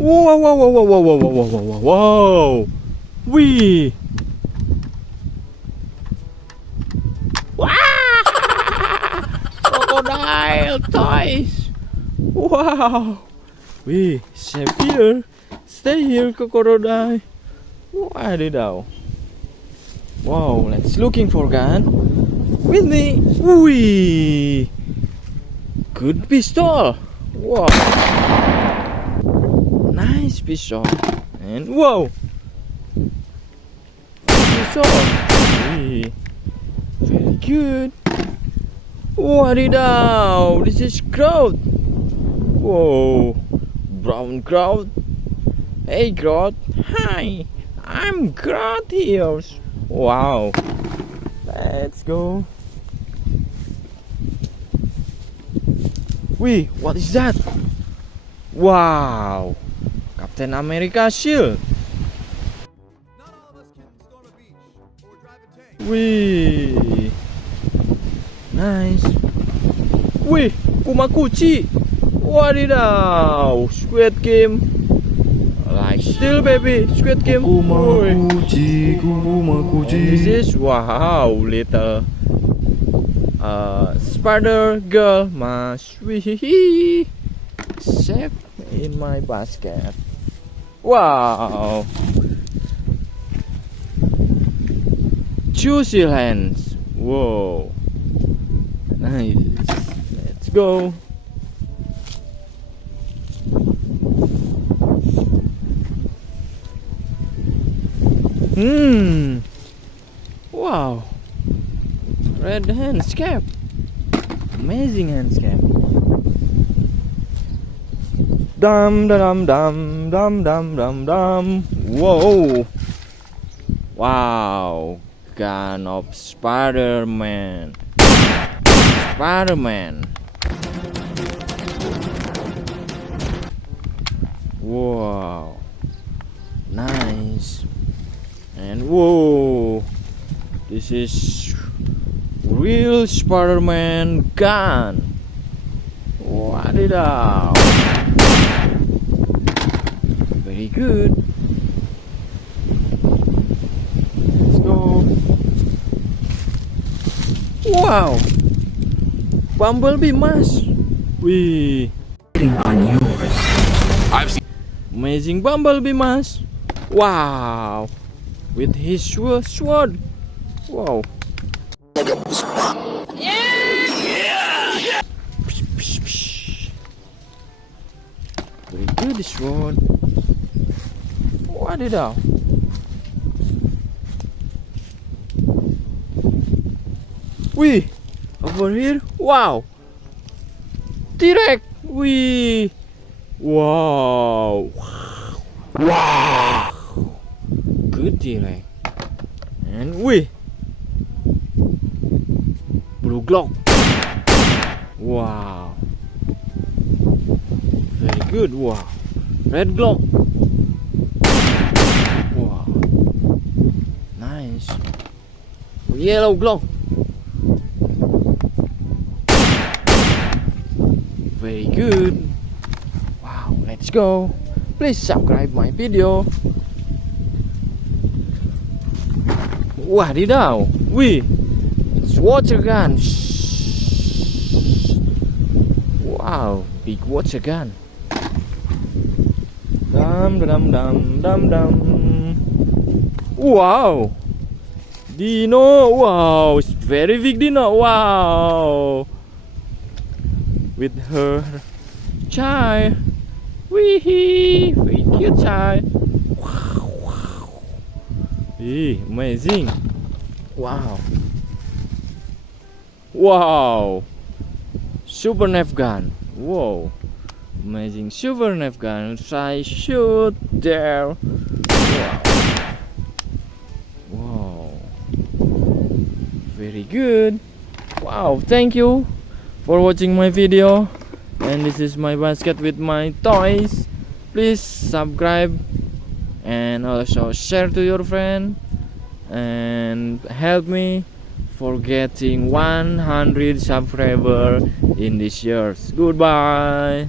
Whoa, whoa, whoa, whoa, whoa, whoa, whoa, whoa, whoa, whoa. Wee. Wow. Crocodile toys. Wow. Wee, safe here. Stay here, crocodile. Wadidaw. Wow, let's looking for gun. With me. Wee. Good pistol. Wow. Nice pistol. And whoa. Pistol. Wee. Very good. Wadidaw. This is crowd. Whoa. Brown crowd. Hey crowd. Hi. I'm crowd here. Wow. Let's go. Wih, what is that? Wow. Captain America shield. Wih. Nice. Wih, Kumakuchi. Wadidaw. Squid Game. Like still baby. Squid Game. Kumakuchi. Kumakuchi. This is wow. Little spider girl. Maswi. Safe in my basket. Wow. Juicy hands. Whoa. Nice. Let's go. Wow. Red hands cap. Amazing hands cap. Dum dum dum dum dum dum dum. Whoa. Wow. Gun of Spider-Man. Spider-Man. Wow. Nice. And whoa. This is real Spider-Man gun. Wadidaw. Very good. Let's go. Wow. Bumblebee mask. Wee. On yours. I've seen Amazing Bumblebee mask. Wow. With his sword. Wow. Very good this one. Wadidaw. Wee, over here. Wow. T-Rex. Wee. Wow. Wow. Good T-Rex. And wee. Blue Glock. Wow. Very good. Wow. Red Glock. Wow. Nice. Yellow Glock. Very good. Wow. Let's go. Please subscribe my video. Wadidaw. Wee. It's water gun. Wow, big water gun. Dum dum dum dum dum. Wow. Dino. Wow, it's very big Dino. Wow. With her child. Wee, very cute child. Wow, wow. Amazing. Wow. Wow. Super Nerf gun. Whoa. Amazing super Nerf gun. Try shoot there. Wow. Wow. Very good. Wow. Thank you for watching my video. And this is my basket with my toys. Please subscribe and also share to your friend and help me for getting 100 subscribers in this year. Goodbye.